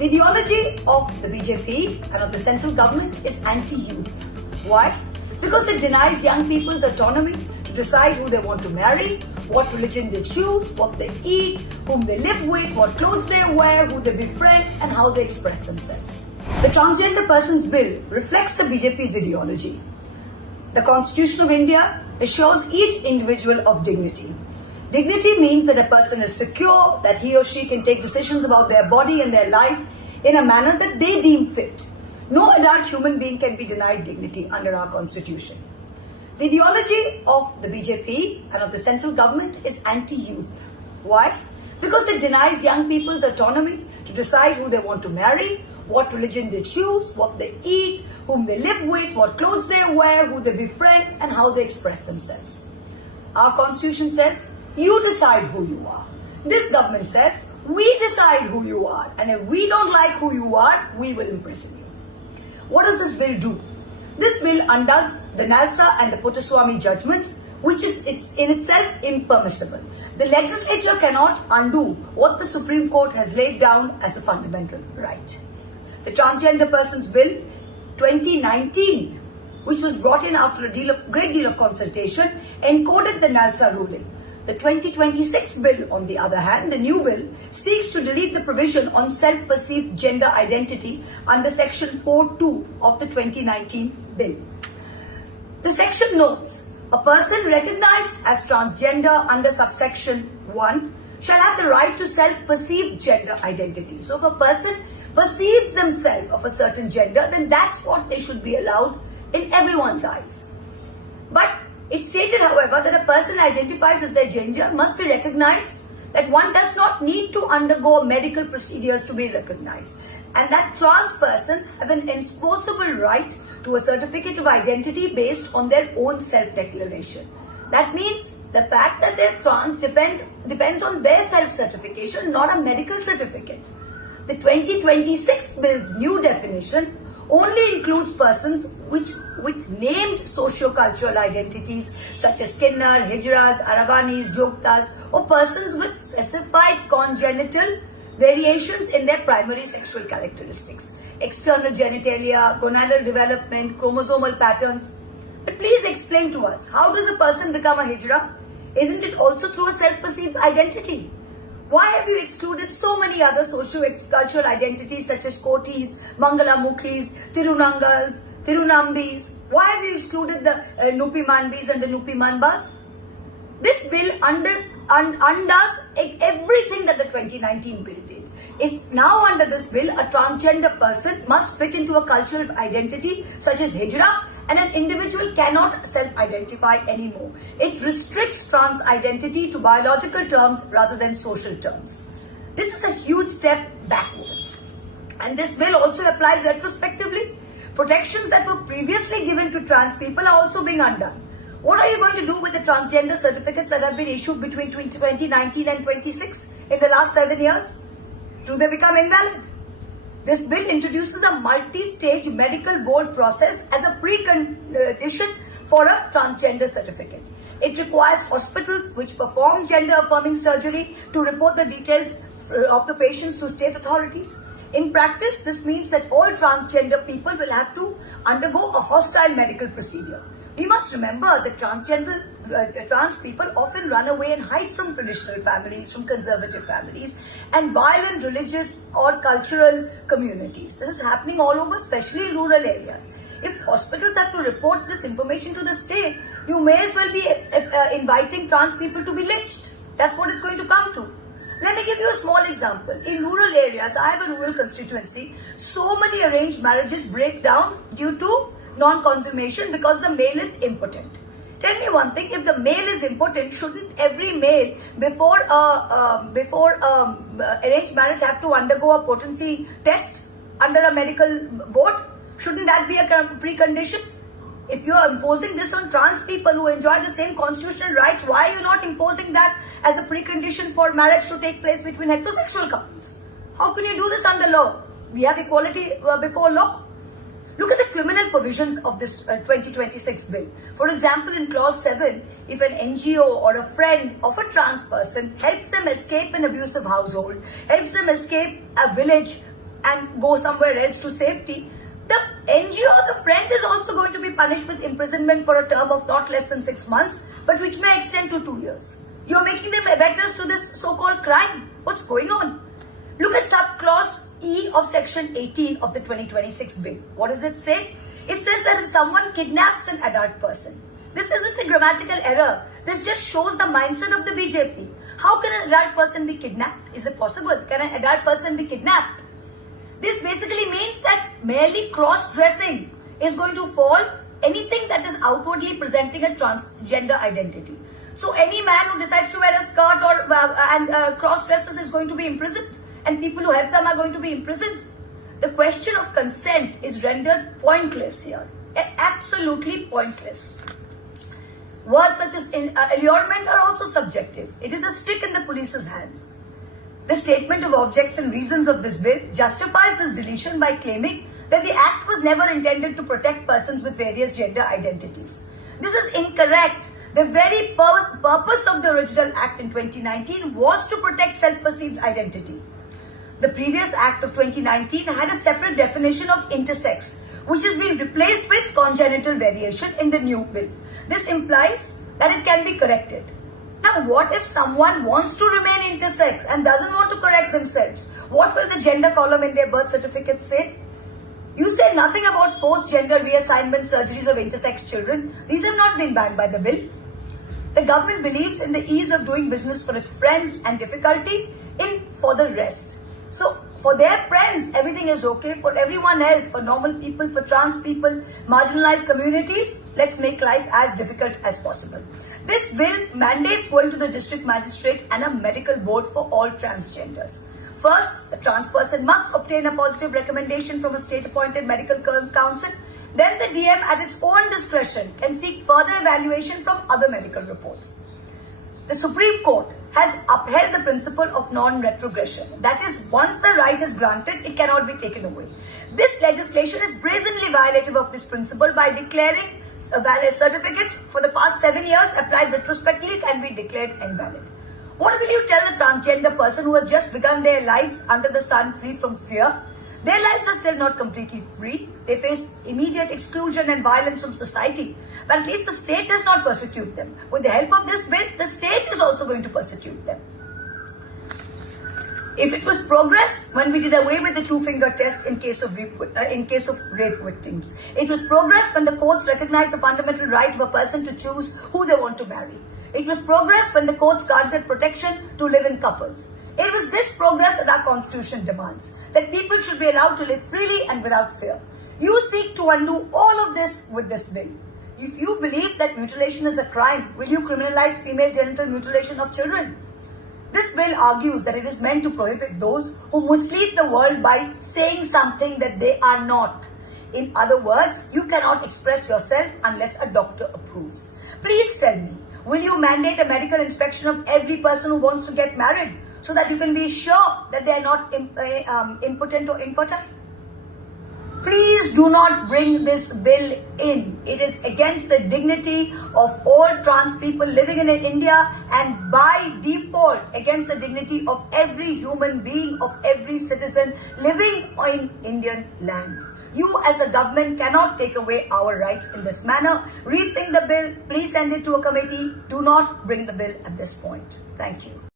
The ideology of the BJP and of the central government is anti-youth. Why? Because it denies young people the autonomy to decide who they want to marry, what religion they choose, what they eat, whom they live with, what clothes they wear, who they befriend, and how they express themselves. The Transgender Persons Bill reflects the BJP's ideology. The Constitution of India assures each individual of dignity. Dignity means that a person is secure, that he or she can take decisions about their body and their life in a manner that they deem fit. No adult human being can be denied dignity under our Constitution. The ideology of the BJP and of the central government is anti-youth. Why? Because it denies young people the autonomy to decide who they want to marry, what religion they choose, what they eat, whom they live with, what clothes they wear, who they befriend, and how they express themselves. Our Constitution says, you decide who you are. This government says, we decide who you are, and if we don't like who you are, we will imprison you. What does this bill do? This bill undoes the Nalsa and the Puttaswamy judgments, which is in itself impermissible. The legislature cannot undo what the Supreme Court has laid down as a fundamental right. The Transgender Persons Bill 2019, which was brought in after a great deal of consultation, encoded the Nalsa ruling. The 2026 bill, on the other hand, the new bill, seeks to delete the provision on self-perceived gender identity under Section 4.2 of the 2019 bill. The section notes, a person recognized as transgender under subsection 1 shall have the right to self-perceived gender identity. So if a person perceives themselves of a certain gender, then that's what they should be allowed in everyone's eyes. But it stated, however, that a person identifies as their gender must be recognized, that one does not need to undergo medical procedures to be recognized, and that trans persons have an enforceable right to a certificate of identity based on their own self-declaration. That means the fact that they're trans depends on their self-certification, not a medical certificate. The 2026 bill's new definition only includes persons with named socio-cultural identities such as Kinnar, Hijras, Aravanis, Jogtas, or persons with specified congenital variations in their primary sexual characteristics, external genitalia, gonadal development, chromosomal patterns. But please explain to us, how does a person become a Hijra? Isn't it also through a self-perceived identity? Why have you excluded so many other socio-cultural identities such as Kotis, Mangalamukhis, Tirunangals, Tirunambis? Why have you excluded the Nupi Manbis and the Nupi Manbas? This bill undoes everything that the 2019 bill did. It's now under this bill, a transgender person must fit into a cultural identity such as Hijra, and an individual cannot self-identify anymore. It restricts trans identity to biological terms rather than social terms. This is a huge step backwards. And this bill also applies retrospectively. Protections that were previously given to trans people are also being undone. What are you going to do with the transgender certificates that have been issued between 2019 and 26 in the last 7 years? Do they become invalid? This bill introduces a multi-stage medical board process as a precondition for a transgender certificate. It requires hospitals which perform gender-affirming surgery to report the details of the patients to state authorities. In practice, this means that all transgender people will have to undergo a hostile medical procedure. We must remember that trans people often run away and hide from traditional families, from conservative families, and violent religious or cultural communities. This is happening all over, especially in rural areas. If hospitals have to report this information to the state, you may as well be inviting trans people to be lynched. That's what it's going to come to. Let me give you a small example. In rural areas, I have a rural constituency, so many arranged marriages break down due to non-consummation because the male is impotent. Tell me one thing, if the male is impotent, shouldn't every male before arranged marriage have to undergo a potency test under a medical board? Shouldn't that be a precondition? If you are imposing this on trans people who enjoy the same constitutional rights, why are you not imposing that as a precondition for marriage to take place between heterosexual couples? How can you do this under law? We have equality before law. Look at the criminal provisions of this 2026 bill. For example, in clause 7, if an NGO or a friend of a trans person helps them escape an abusive household, helps them escape a village and go somewhere else to safety, the NGO, the friend, is also going to be punished with imprisonment for a term of not less than 6 months, but which may extend to 2 years. You're making them abettors to this so-called crime. What's going on? Look at subclause E of section 18 of the 2026 bill. What does it say? It says that if someone kidnaps an adult person, this isn't a grammatical error. This just shows the mindset of the BJP. How can an adult person be kidnapped? Is it possible? Can an adult person be kidnapped? This basically means that merely cross-dressing is going to fall anything that is outwardly presenting a transgender identity. So any man who decides to wear a skirt or cross-dresses is going to be imprisoned, and people who help them are going to be imprisoned. The question of consent is rendered pointless here. Absolutely pointless. Words such as allurement are also subjective. It is a stick in the police's hands. The statement of objects and reasons of this bill justifies this deletion by claiming that the act was never intended to protect persons with various gender identities. This is incorrect. The very purpose of the original act in 2019 was to protect self-perceived identity. The previous act of 2019 had a separate definition of intersex, which has been replaced with congenital variation in the new bill. This implies that it can be corrected. Now, what if someone wants to remain intersex and doesn't want to correct themselves? What will the gender column in their birth certificate say? You say nothing about post-gender reassignment surgeries of intersex children. These have not been banned by the bill. The government believes in the ease of doing business for its friends and difficulty for the rest. So, for their friends, everything is okay. For everyone else, for normal people, for trans people, marginalized communities, let's make life as difficult as possible. This bill mandates going to the district magistrate and a medical board for all transgenders. First, the trans person must obtain a positive recommendation from a state-appointed medical council. Then the DM at its own discretion can seek further evaluation from other medical reports. The Supreme Court has upheld the principle of non-retrogression. That is, once the right is granted, it cannot be taken away. This legislation is brazenly violative of this principle by declaring valid certificates for the past 7 years applied retrospectively can be declared invalid. What will you tell a transgender person who has just begun their lives under the sun free from fear? Their lives are still not completely free. They face immediate exclusion and violence from society. But at least the state does not persecute them. With the help of this bill, the state is also going to persecute them. If it was progress when we did away with the two-finger test in case of rape victims. It was progress when the courts recognized the fundamental right of a person to choose who they want to marry. It was progress when the courts granted protection to live in couples. It was this progress that our constitution demands, that people should be allowed to live freely and without fear. You seek to undo all of this with this bill. If you believe that mutilation is a crime, will you criminalize female genital mutilation of children? This bill argues that it is meant to prohibit those who mislead the world by saying something that they are not. In other words, you cannot express yourself unless a doctor approves. Please tell me, will you mandate a medical inspection of every person who wants to get married so that you can be sure that they are not impotent or infertile? Please do not bring this bill in. It is against the dignity of all trans people living in India and by default against the dignity of every human being, of every citizen living in Indian land. You as a government cannot take away our rights in this manner. Rethink the bill. Please send it to a committee. Do not bring the bill at this point. Thank you.